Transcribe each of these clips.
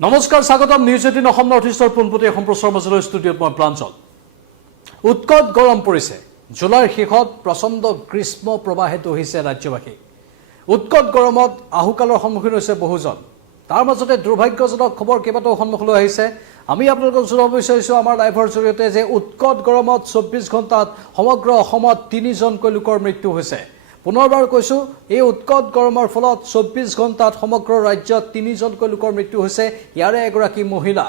নমস্কাৰ স্বাগতম news 18 Assam north ইষ্টৰ পোনপটীয়া সম্প্ৰচাৰ মাজলৈ ষ্টুডিঅ'ত মই প্ৰাঞ্জল উৎকট গৰম পৰিছে জুলাইৰ শেষত প্ৰচণ্ড গ্ৰীষ্ম প্ৰবাহে দহিছে ৰাজ্যবাসী উৎকট গৰমত আহুকালৰ সন্মুখীন হৈছে বহুজন তাৰ মাজতে দুৰ্ভাগ্যজনক খবৰ কেইবাটাও সন্মুখলৈ আহিছে আমি আপোনালোকক জনাব বিচাৰিছো আমাৰ লাইভৰ জৰিয়তে যে উৎকট গৰমত 24 ঘণ্টাত সমগ্ৰ অসমত 3 জনকৈ লোকৰ মৃত্যু হৈছে পুনৰবাৰ কৈছো এই উৎকট গৰমৰ ফলত 24 ঘণ্টাত সমগ্ৰ ৰাজ্যত 3 জনকৈ লোকৰ মৃত্যু হৈছে ইয়াৰে এগৰাকী মহিলা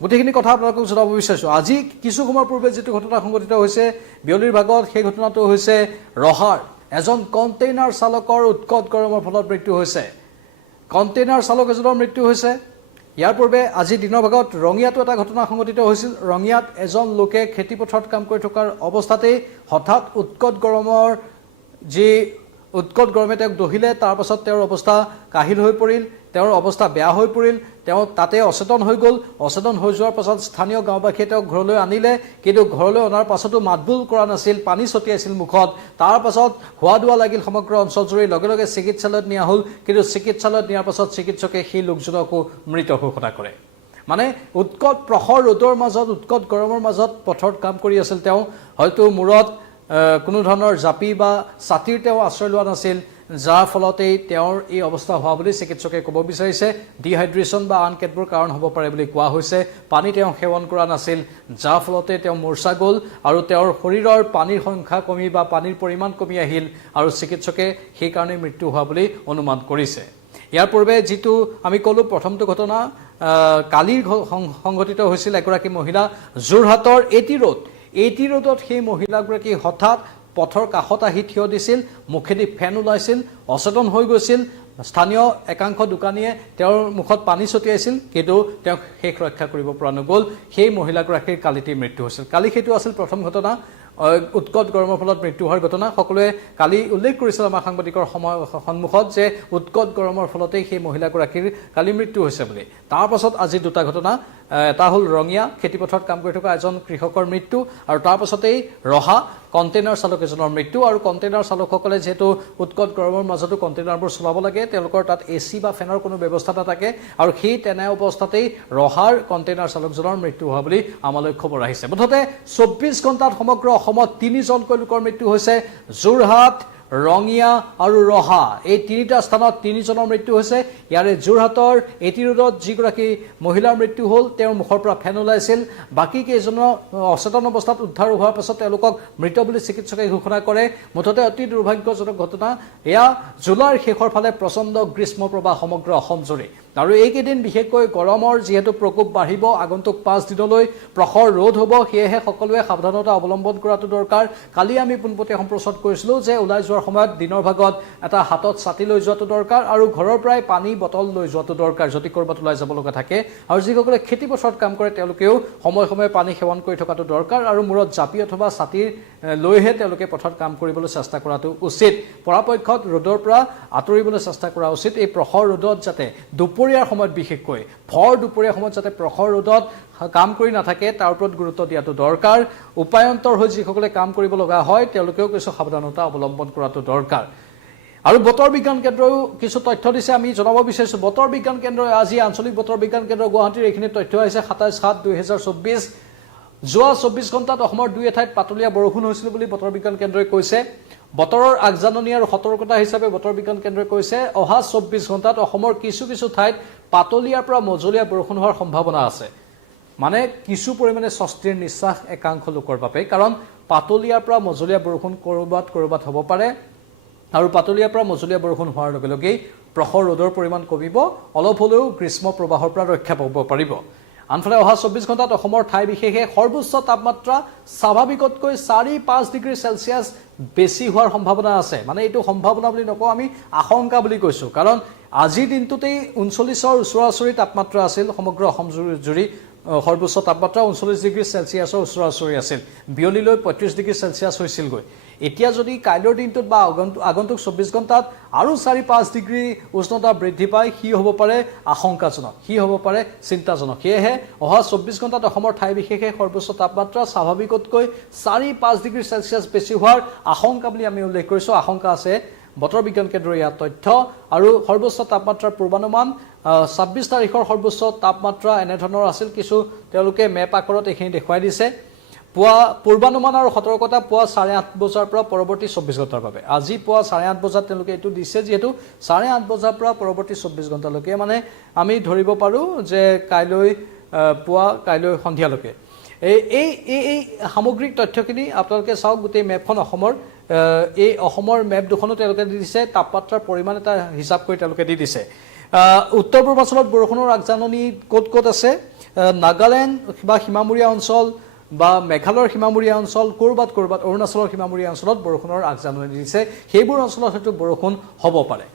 গোটেইখিনি কথা আপোনালোকক জনাব বিচাৰিছো আজি কিছু সময় পূৰ্বে যেটো ঘটনা সংঘটিত হৈছে বিয়লিৰ ভাগত সেই ঘটনাটো হৈছে ৰহাৰ এজন কন্টেইনাৰ চালকৰ উৎকট গৰমৰ ফলত মৃত্যু হৈছে কন্টেইনাৰ চালক এজনৰ মৃত্যু হৈছে ইয়াৰ পূৰ্বে আজি দিনৰ ভাগত ৰঙিয়াতো এটা ঘটনা সংঘটিত হৈছিল ৰঙিয়াত এজন লোকে খেতিপথাৰত কাম কৰি থকাৰ অৱস্থাতে হঠাৎ উৎকট গৰমৰ যে উৎকট গৰমে তেওঁক দহিলে তাৰ পাছত তেওঁৰ অৱস্থা কাহিল হৈ পৰিল তেওঁৰ অৱস্থা বেয়া হৈ পৰিল তেওঁ তাতে অচেতন হৈ গ'ল অচেতন হৈ যোৱাৰ পাছত স্থানীয় গাঁওবাসীয়ে তেওঁক ঘৰলৈ আনিলে কিন্তু ঘৰলৈ অনাৰ পাছতো মাতবোল কৰা নাছিল পানী ছটিয়াইছিল মুখত তাৰ পাছত হোৱা দোৱা লাগিল সমগ্ৰ অঞ্চলজুৰি লগে লগে চিকিৎসালয়ত নিয়া হ'ল কিন্তু চিকিৎসালয়ত নিয়াৰ পাছত চিকিৎসকে সেই লোকজনকো মৃত ঘোষণা কৰে মানে উৎকট প্ৰখৰ ৰ'দৰ মাজত উৎকট গৰমৰ মাজত পথৰত কাম কৰি আছিল তেওঁ হয়তো মূৰত কোনো ধৰণৰ জাপি বা ছাতিৰ তেওঁ আশ্ৰয় লোৱা নাছিল যাৰ ফলতে তেওঁৰ এই অৱস্থা হোৱা বুলি চিকিৎসকে ক'ব বিচাৰিছে ডিহাইড্ৰেশ্যন বা আন কেতবোৰ কাৰণ হ'ব পাৰে বুলি কোৱা হৈছে পানী তেওঁ সেৱন কৰা নাছিল যাৰ ফলতে তেওঁ মূৰ্ছা গ'ল আৰু তেওঁৰ শৰীৰৰ পানীৰ সংখ্যা কমি বা পানীৰ পৰিমাণ কমি আহিল আৰু চিকিৎসকে সেই কাৰণে মৃত্যু হোৱা বুলি অনুমান কৰিছে ইয়াৰ পূৰ্বে যেটো আমি ক'লো প্ৰথমটো ঘটনা কালিৰ সংঘটিত হৈছিল এগৰাকী মহিলা যোৰহাটৰ এটি ৰোডত সেই মহিলাগৰাকী হঠাৎ পথৰ কাষত আহি থিয় দিছিল মুখেদি ফেন ওলাইছিল অচেতন হৈ গৈছিল স্থানীয় একাংশ দোকানীয়ে তেওঁৰ মুখত পানী ছটিয়াইছিল কিন্তু তেওঁক শেষ ৰক্ষা কৰিব পৰা নগ'ল সেই মহিলাগৰাকীৰ কালিতে মৃত্যু হৈছিল কালি সেইটো আছিল প্ৰথম ঘটনা উৎকট গৰমৰ ফলত মৃত্যু হোৱাৰ ঘটনা সকলোৱে কালি উল্লেখ কৰিছিল আমাৰ সাংবাদিকৰ সন্মুখত যে উৎকট গৰমৰ ফলতে সেই মহিলাগৰাকীৰ কালি মৃত্যু হৈছে বুলি তাৰ পাছত আজি দুটা ঘটনা এটা হ'ল ৰঙিয়া খেতিপথাৰত কাম কৰি থকা এজন কৃষকৰ মৃত্যু আৰু তাৰ পাছতেই ৰহা কন্টেইনাৰ চালক এজনৰ মৃত্যু আৰু কন্টেইনাৰ চালকসকলে যেহেতু উৎকট গৰমৰ মাজতো কন্টেইনাৰবোৰ চলাব লাগে তেওঁলোকৰ তাত এচি বা ফেনৰ কোনো ব্যৱস্থা নাথাকে আৰু সেই তেনে অৱস্থাতেই ৰহাৰ কন্টেইনাৰ চালকজনৰ মৃত্যু হোৱা বুলি আমালৈ খবৰ আহিছে মুঠতে 24 ঘণ্টাত সমগ্ৰ অসমত 3 জনকৈ লোকৰ মৃত্যু হৈছে যোৰহাট ৰঙিয়া আৰু ৰহা এই তিনিটা স্থানত 3 জনৰ মৃত্যু হৈছে ইয়াৰে যোৰহাটৰ এটি ৰোডত যিগৰাকী মহিলাৰ মৃত্যু হ'ল তেওঁৰ মুখৰ পৰা ফেন ওলাইছিল বাকী কেইজনৰ অচেতন অৱস্থাত উদ্ধাৰ হোৱাৰ পাছত তেওঁলোকক মৃত বুলি চিকিৎসকে ঘোষণা কৰে মুঠতে অতি দুৰ্ভাগ্যজনক ঘটনা এয়া জুলাইৰ শেষৰ ফালে প্ৰচণ্ড গ্ৰীষ্ম প্ৰবাহ সমগ্ৰ অসম জুৰি আৰু এইকেইদিন বিশেষকৈ গৰমৰ যিহেতু প্ৰকোপ বাঢ়িব আগন্তুক 5 দিনলৈ প্ৰখৰ ৰ'দ হ'ব সেয়েহে সকলোৱে সাৱধানতা অৱলম্বন কৰাটো দৰকাৰ কালি আমি পোনপটীয়া সম্প্ৰচাৰ কৰিছিলোঁ যে ওলাই যোৱাৰ সময়ত দিনৰ ভাগত এটা হাতত ছাতি লৈ যোৱাটো দৰকাৰ আৰু ঘৰৰ পৰাই পানী বটল লৈ যোৱাটো দৰকাৰ যদি ক'ৰবাত ওলাই যাব লগা থাকে আৰু যিসকলে খেতিপথাৰত কাম কৰে তেওঁলোকেও সময়ে সময়ে পানী সেৱন কৰি থকাটো দৰকাৰ আৰু মূৰত জাপি অথবা ছাতিৰ লৈহে তেওঁলোকে পথাৰত কাম কৰিবলৈ চেষ্টা কৰাটো উচিত পৰাপক্ষত ৰ'দৰ পৰা আঁতৰিবলৈ চেষ্টা কৰা উচিত এই প্ৰখৰ ৰ'দত যাতে দুপৰীয়াৰ সময়ত বিশেষকৈ ভৰ দুপৰীয়াৰ সময়ত যাতে প্ৰখৰ ৰ'দত কাম কৰি নাথাকে তাৰ ওপৰত গুৰুত্ব দিয়াটো দৰকাৰ উপায়ন্তৰ হৈ যিসকলে কাম কৰিব লগা হয় তেওঁলোকেও কিছু সাৱধানতা অৱলম্বন কৰাটো দৰকাৰ আৰু বতৰ বিজ্ঞান কেন্দ্ৰও কিছু তথ্য দিছে আমি জনাব বিচাৰিছো বতৰ বিজ্ঞান কেন্দ্ৰই আজি আঞ্চলিক বতৰ বিজ্ঞান কেন্দ্ৰ গুৱাহাটীৰ এইখিনি তথ্য আহিছে 27/7/2024 যোৱা 24 ঘণ্টাত অসমৰ দুই এঠাইত পাতলীয়া বৰষুণ হৈছিল বুলি বতৰ বিজ্ঞান কেন্দ্ৰই কৈছে বতৰৰ আগজাননী আৰু সতৰ্কতা হিচাপে বতৰ বিজ্ঞান কেন্দ্ৰই কৈছে অহা 24 ঘণ্টাত অসমৰ কিছু ঠাইত পাতলীয়াৰ পৰা মজলীয়া বৰষুণ হোৱাৰ সম্ভাৱনা আছে মানে কিছু পৰিমাণে স্বস্তিৰ নিশ্বাস একাংশ লোকৰ বাবে কাৰণ পাতলীয়াৰ পৰা মজলীয়া বৰষুণ কৰবাত হ'ব পাৰে আৰু পাতলীয়াৰ পৰা মজলীয়া বৰষুণ হোৱাৰ লগে লগে প্ৰখৰ ৰ'দৰ পৰিমাণ কমিব অলপ হ'লেও গ্ৰীষ্ম প্ৰবাহৰ পৰা ৰক্ষা পাব পাৰিব আনফালে অহা 24 ঘণ্টাত অসমৰ ঠাই বিশেষে সৰ্বোচ্চ তাপমাত্ৰা স্বাভাৱিকতকৈ 4-5 ডিগ্ৰী সেলসিয়াছ বেছি হোৱাৰ সম্ভাৱনা আছে মানে এইটো সম্ভাৱনা বুলি নকওঁ আমি আশংকা বুলি কৈছো কাৰণ আজিৰ দিনটোতেই 39ৰ ওচৰা-ওচৰি তাপমাত্ৰা আছিল সমগ্ৰ অসম জুৰি সৰ্বোচ্চ তাপমাত্ৰা 39 ডিগ্ৰী সেলসিয়াছৰ ওচৰা-ওচৰি আছিল বিয়লিলৈ 35 ডিগ্ৰী সেলসিয়াছ হৈছিলগৈ এতিয়া যদি কাইলৰ দিনটোত বা আগন্তুক 24 ঘণ্টাত আৰু 4-5 ডিগ্ৰী উষ্ণতা বৃদ্ধি পায় কি হ'ব পাৰে আশংকাজনক কি হ'ব পাৰে চিন্তাজনক সেয়েহে অহা 24 ঘণ্টাত অসমৰ ঠাই বিশেষে সৰ্বোচ্চ তাপমাত্ৰা স্বাভাৱিকতকৈ 4-5 ডিগ্ৰী সেলসিয়াছ বেছি হোৱাৰ আশংকা বুলি আমি উল্লেখ কৰিছো আশংকা আছে বতৰ বিজ্ঞান কেন্দ্ৰৰ ইয়াত তথ্য আৰু সৰ্বোচ্চ তাপমাত্ৰাৰ পূৰ্বানুমান 26 তাৰিখৰ সৰ্বোচ্চ তাপমাত্ৰা এনেধৰণৰ আছিল কিছু তেওঁলোকে মেপ আকাৰত এইখিনি দেখুৱাই দিছে পুৱা পূৰ্বানুমান আৰু সতৰ্কতা পুৱা 8:30 বজাৰ পৰা পৰৱৰ্তী 24 ঘণ্টাৰ বাবে আজি পুৱা 8:30 বজাত তেওঁলোকে এইটো দিছে যেহেতু 8:30 বজাৰ পৰা পৰৱৰ্তী 24 ঘণ্টালৈকে মানে আমি ধৰিব পাৰো যে কাইলৈ সন্ধিয়ালৈকে এই সামগ্ৰিক তথ্যখিনি আপোনালোকে চাওক গোটেই মেপখন অসমৰ মেপ দুখনো তেওঁলোকে দি দিছে তাপমাত্ৰাৰ পৰিমাণ এটা হিচাপ কৰি তেওঁলোকে দি দিছে উত্তৰ পূৰ্বাঞ্চলত বৰষুণৰ আগজাননী ক'ত আছে নাগালেণ্ড বা সীমামূৰীয়া অঞ্চল বা মেঘালয়ৰ সীমামূৰীয়া অঞ্চল ক'ৰবাত অৰুণাচলৰ সীমামূৰীয়া অঞ্চলত বৰষুণৰ আগজাননী দিছে সেইবোৰ অঞ্চলত হয়তো বৰষুণ হ'ব পাৰে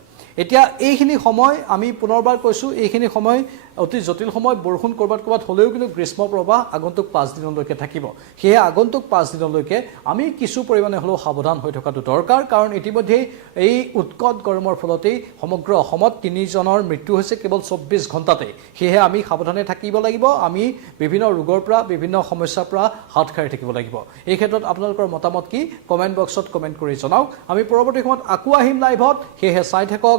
এতিয়া এইখিনি সময় আমি পুনৰবাৰ কৈছো এইখিনি সময় অতি জটিল সময় বৰষুণ ক'ৰবাত হ'লেও কিন্তু গ্ৰীষ্ম প্ৰবাহ আগন্তুক 5 দিনলৈকে থাকিব সেয়ে আগন্তুক 5 দিনলৈকে আমি কিছু পৰিমাণে হ'লেও সাৱধান হৈ থকাটো দৰকাৰ কাৰণ ইতিমধ্যে এই উৎকট গৰমৰ ফলতেই সমগ্ৰ অসমত 3 জনৰ মৃত্যু হৈছে কেৱল 24 ঘণ্টাতে সেয়ে আমি সাৱধানে থাকিব লাগিব আমি বিভিন্ন ৰোগৰ পৰা বিভিন্ন সমস্যাৰ পৰা হাত সাৰি থাকিব লাগিব এই ক্ষেত্ৰত আপোনালোকৰ মতামত কি কমেন্ট বক্সত কমেন্ট কৰি জনাওক আমি পৰৱৰ্তী সময়ত আকৌ আহিম লাইভত সেয়ে চাই থাকক